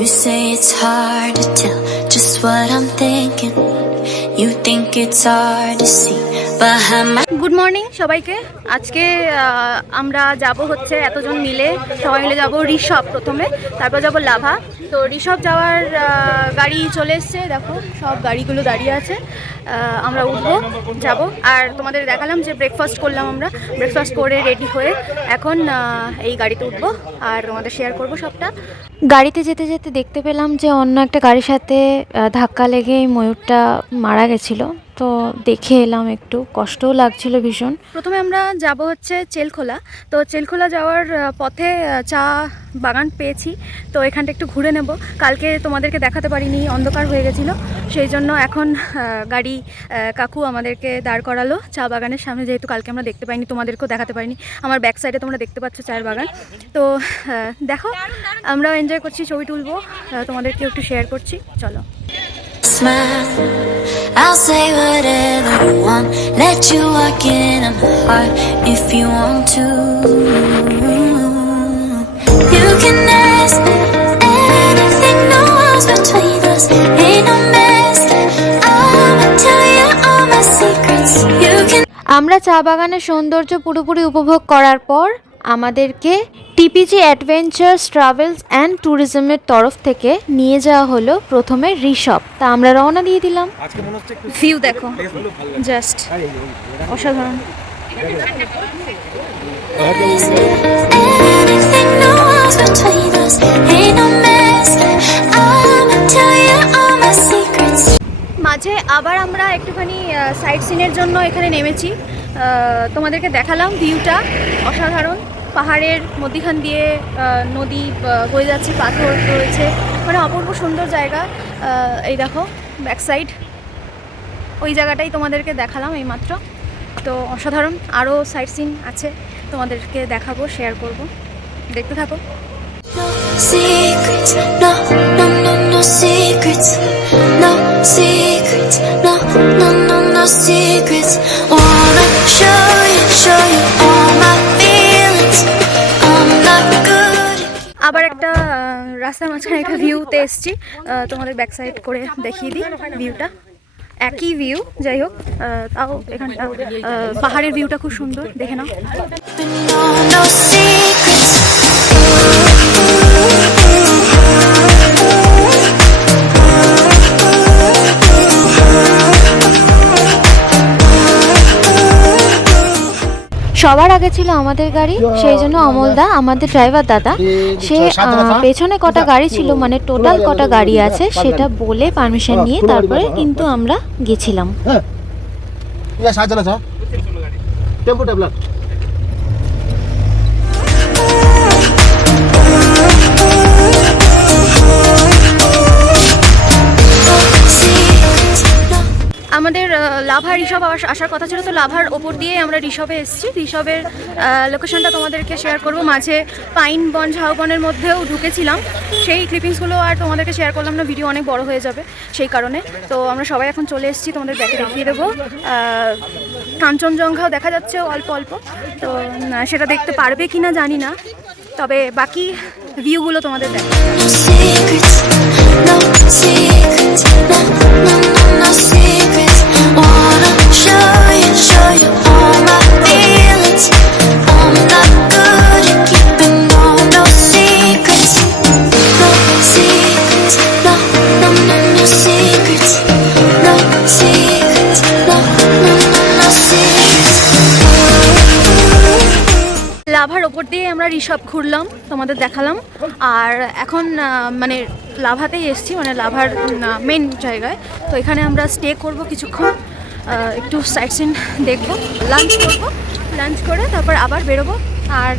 You say it's hard to tell just what I'm thinking. You think it's hard to see behind my. Good morning সবাইকে। আজকে আমরা যাব হচ্ছে এতজন মিলে, সবাই মিলে যাব ঋষভ প্রথমে, তারপর যাব লাভা। তো ঋষভ যাওয়ার গাড়ি চলে এসছে, দেখো সব গাড়িগুলো দাঁড়িয়ে আছে। আমরা উঠবো, যাব। আর তোমাদের দেখালাম যে ব্রেকফাস্ট করলাম, আমরা ব্রেকফাস্ট করে রেডি হয়ে এখন এই গাড়িতে উঠবো আর তোমাদের শেয়ার করব সবটা। গাড়িতে যেতে যেতে দেখতে পেলাম যে অন্য একটা গাড়ির সাথে ধাক্কা লেগে ময়ূরটা মারা গেছিলো। তো দেখে এলাম, একটু কষ্টও লাগছিল ভীষণ। প্রথমে আমরা যাব হচ্ছে চেলখোলা। তো চেলখোলা যাওয়ার পথে চা বাগান পেয়েছি, তো এখানটা একটু ঘুরে নেব। কালকে তোমাদেরকে দেখাতে পারিনি, অন্ধকার হয়ে গেছিলো, সেই জন্য এখন গাড়ি কাকু আমাদেরকে দাঁড় করালো চা বাগানের সামনে, যেহেতু কালকে আমরা দেখতে পাইনি, তোমাদেরকেও দেখাতে পারিনি। আমার ব্যাক সাইডে তোমরা দেখতে পাচ্ছ চায়ের বাগান। তো দেখো, আমরাও এনজয় করছি, ছবি তুলবো, তোমাদেরকেও একটু শেয়ার করছি, চলো। Smile, I'll say whatever you want. Let you walk in my heart if you want to. You can ask me anything, no walls between us. Ain't no mess, I'ma tell you all my secrets. You can. আমরা চা বাগানের সৌন্দর্য পুরোপুরি উপভোগ করার পর আমাদেরকে TPG adventures travels and ট্যুরিজমের তরফ থেকে নিয়ে যাওয়া হলো প্রথমে ঋষভ। তা আমরা রওনা দিয়ে দিলাম। ভিউ দেখো, জাস্ট অসাধারণ। Anything, no walls between us. Ain't no mess, I'ma tell you all my secrets. মাঝে আবার আমরা একটুখানি সাইট সিনের জন্য এখানে নেমেছি। তোমাদেরকে দেখালাম ভিউটা অসাধারণ। পাহাড়ের মধ্যিখান দিয়ে নদী বয়ে যাচ্ছে, পাথর রয়েছে, মানে অপূর্ব সুন্দর জায়গা। এই দেখো ব্যাক সাইড, ওই জায়গাটাই তোমাদেরকে দেখালাম এইমাত্র। তো অসাধারণ, আরও সাইট সিন আছে, তোমাদেরকে দেখাবো, শেয়ার করব, দেখতে থাকো। No secrets, no, no, no, no secrets. No secrets, no, no, no, no secrets. Wanna show you all my feelings. I'm not good. আবার একটা রাস্তার মাঝখানে একটা ভিউতে এসছি, তোমাদের ব্যাক সাইড করে দেখিয়ে দিই ভিউটা। একই ভিউ, যাই হোক, তাও এখানটা পাহাড়ের ভিউটা খুব সুন্দর, দেখে নাও। No, no secrets. সবার আগে ছিল আমাদের গাড়ি, সেই জন্য অমলদা, আমাদের ড্রাইভার দাদা, সে পেছনে কটা গাড়ি ছিল, মানে টোটাল কটা গাড়ি আছে সেটা বলে পারমিশন নিয়ে তারপরে কিন্তু আমরা গেছিলাম। আমাদের লাভা ঋষভ আসার কথা ছিল, তো লাভার ওপর দিয়ে আমরা ঋষভে এসেছি। ঋষভের লোকেশনটা তোমাদেরকে শেয়ার করব। মাঝে পাইন বন, ঝাউবনের মধ্যেও ঢুকেছিলাম, সেই ক্লিপিংসগুলো আর তোমাদেরকে শেয়ার করলাম না, ভিডিও অনেক বড় হয়ে যাবে সেই কারণে। তো আমরা সবাই এখন চলে এসেছি, তোমাদের ব্যাকে দেখিয়ে দেবো। কাঞ্চনজঙ্ঘাও দেখা যাচ্ছে অল্প অল্প, তো সেটা দেখতে পারবে কি না জানি না, তবে বাকি ভিউগুলো তোমাদের দেখো। No secrets, no secrets, no, no, no, no secrets. Wanna show you all my feelings. I'm not good at keeping no secrets. No secrets, no, no, no, no secrets. No secrets, no, no, no, no secrets. লাভার ওপর দিয়ে আমরা ঋষভ ঘুরলাম, তোমাদের দেখালাম। আর এখন মানে লাভাতেই এসছি, মানে লাভার মেন জায়গায়। তো এখানে আমরা স্টে করব কিছুক্ষণ, একটু সাইট সিন দেখবো, লাঞ্চ করব, লাঞ্চ করে তারপর আবার বেরোবো। আর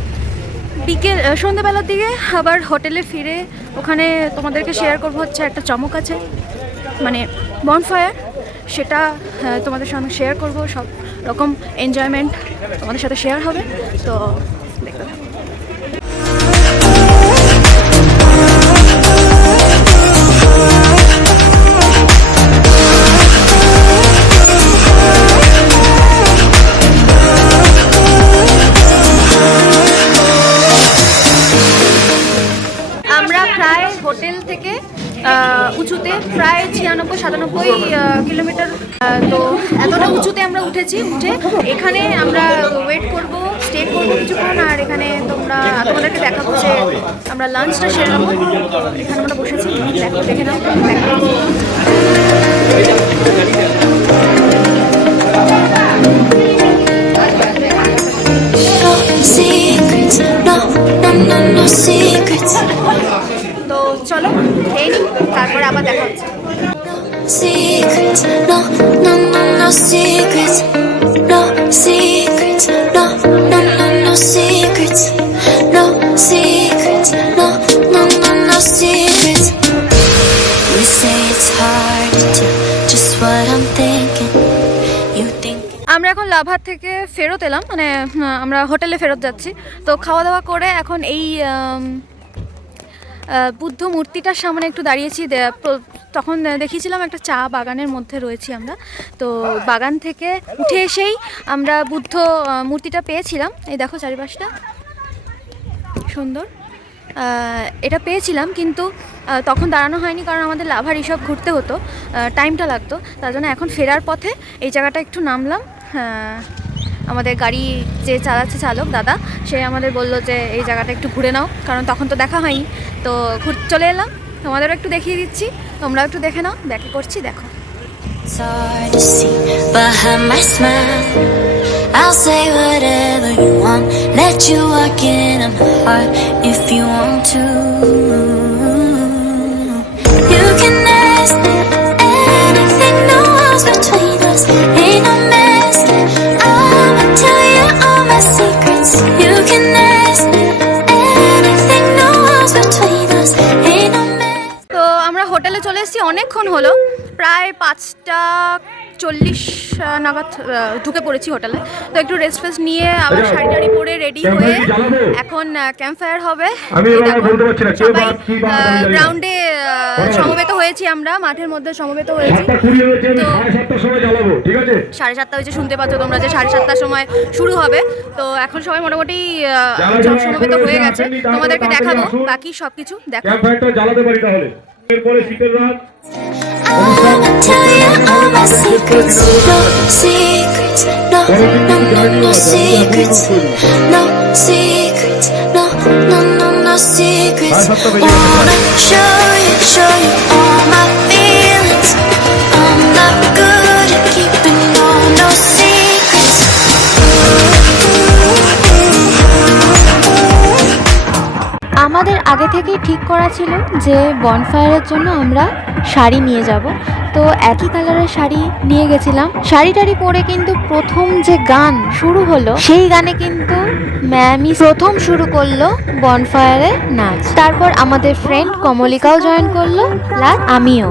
বিকেল সন্ধ্যেবেলার দিকে আবার হোটেলে ফিরে ওখানে তোমাদেরকে শেয়ার করব হচ্ছে একটা চমক আছে, মানে বনফায়ার, সেটা তোমাদের সঙ্গে শেয়ার করব। সব রকম এনজয়মেন্ট তোমাদের সাথে শেয়ার হবে, তো দেখতে থাকো। আমরা প্রায় হোটেল থেকে উঁচুতে প্রায় 96-97 কিলোমিটার। তো এতটা উঁচুতে আমরা উঠেছি। উঠে এখানে আমরা ওয়েট করব, স্টে করবো কিছুক্ষণ। আর এখানে তোমাদেরকে দেখাবো যে আমরা লাঞ্চটা সেরে নেবো। এখানে আমরা বসেছি, দেখে নাও। Secrets, no secrets. তো চলো খেয়ে নিই, তারপরে আবার দেখা হচ্ছে। Secrets, no secrets. No secrets, no secrets. No secrets, no secrets. You say it's hard to do just what I'm thinking. You think. আমরা এখন লাভার থেকে ফেরত এলাম, মানে আমরা হোটেলে ফেরত যাচ্ছি। তো খাওয়া দাওয়া করে এখন এই বুদ্ধ মূর্তিটার সামনে একটু দাঁড়িয়েছি। তখন দেখিয়েছিলাম একটা চা বাগানের মধ্যে রয়েছি আমরা। তো বাগান থেকে উঠে এসেই আমরা বুদ্ধ মূর্তিটা পেয়েছিলাম। এই দেখো চারিপাশটা সুন্দর। এটা পেয়েছিলাম, কিন্তু তখন দাঁড়ানো হয়নি, কারণ আমাদের লাভা রিসর্ট ঘুরতে হতো, টাইমটা লাগতো। তার জন্য এখন ফেরার পথে এই জায়গাটা একটু নামলাম। আমাদের গাড়ি যে চালাচ্ছে চালক দাদা, সে আমাদের বলল যে এই জায়গাটা একটু ঘুরে নাও, কারণ তখন তো দেখা হয়নি। তো চলে এলাম, তোমাদেরও একটু দেখিয়ে দিচ্ছি, তোমরাও একটু দেখে নাও। ব্যাকে করছি, দেখো। It's hard to see behind my smile. I'll say whatever you want, let you walk in my heart if you want to. You can ask me anything, no walls between us, ain't no mess. I'ma tell you all my secrets. You can ask me anything, no walls between us, ain't no mess. তো আমরা হোটেলে চলে এসেছি, অনেকক্ষণ হলো, প্রায় 5:40 নাগাদ ঢুকে পড়েছি হোটেলে। তো একটু রেস্ট ফেস্ট নিয়ে আবার শাড়ি টাড়ি পরে রেডি হয়ে এখন ক্যাম্প ফায়ার হবে। সবাই গ্রাউন্ডে সমবেত হয়েছি, আমরা মাঠের মধ্যে সমবেত হয়েছি। তো 7:30 হয়েছে, শুনতে পাচ্ছ তোমরা যে 7:30টার সময় শুরু হবে। তো এখন সবাই মোটামুটি সমবেত হয়ে গেছে, তোমাদেরকে দেখাবো বাকি সব কিছু। দেখো I'ma tell you all my secrets. No secrets, no secrets. No secrets, no secrets. Wanna show you all my feelings. I'm not good at keeping no secrets. আমাদের আগে থেকেই ঠিক করা ছিল যে বনফায়ারের জন্য আমরা শাড়ি নিয়ে যাব। তো একই কালারের শাড়ি নিয়ে গেছিলাম। শাড়ি টাড়ি পরে কিন্তু প্রথম যে গান শুরু হলো, সেই গানে কিন্তু ম্যামই প্রথম শুরু করলো বনফায়ারের নাচ। তারপর আমাদের ফ্রেন্ড কমলিকাও জয়েন করলো, প্লাস আমিও।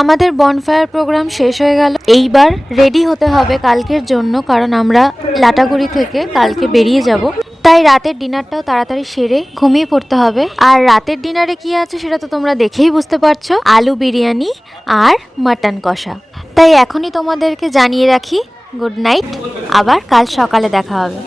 আমাদের বনফায়ার প্রোগ্রাম শেষ হয়ে গেল। এইবার রেডি হতে হবে কালকের জন্য, কারণ আমরা লাটাগুড়ি থেকে কালকে বেরিয়ে যাব। তাই রাতের ডিনারটাও তাড়াতাড়ি সেরে ঘুমিয়ে পড়তে হবে। আর রাতের ডিনারে কি আছে সেটা তো তোমরা দেখেই বুঝতে পারছো, আলু বিরিয়ানি আর মাটন কষা। তাই এখনই তোমাদেরকে জানিয়ে রাখি, গুড নাইট, আবার কাল সকালে দেখা হবে।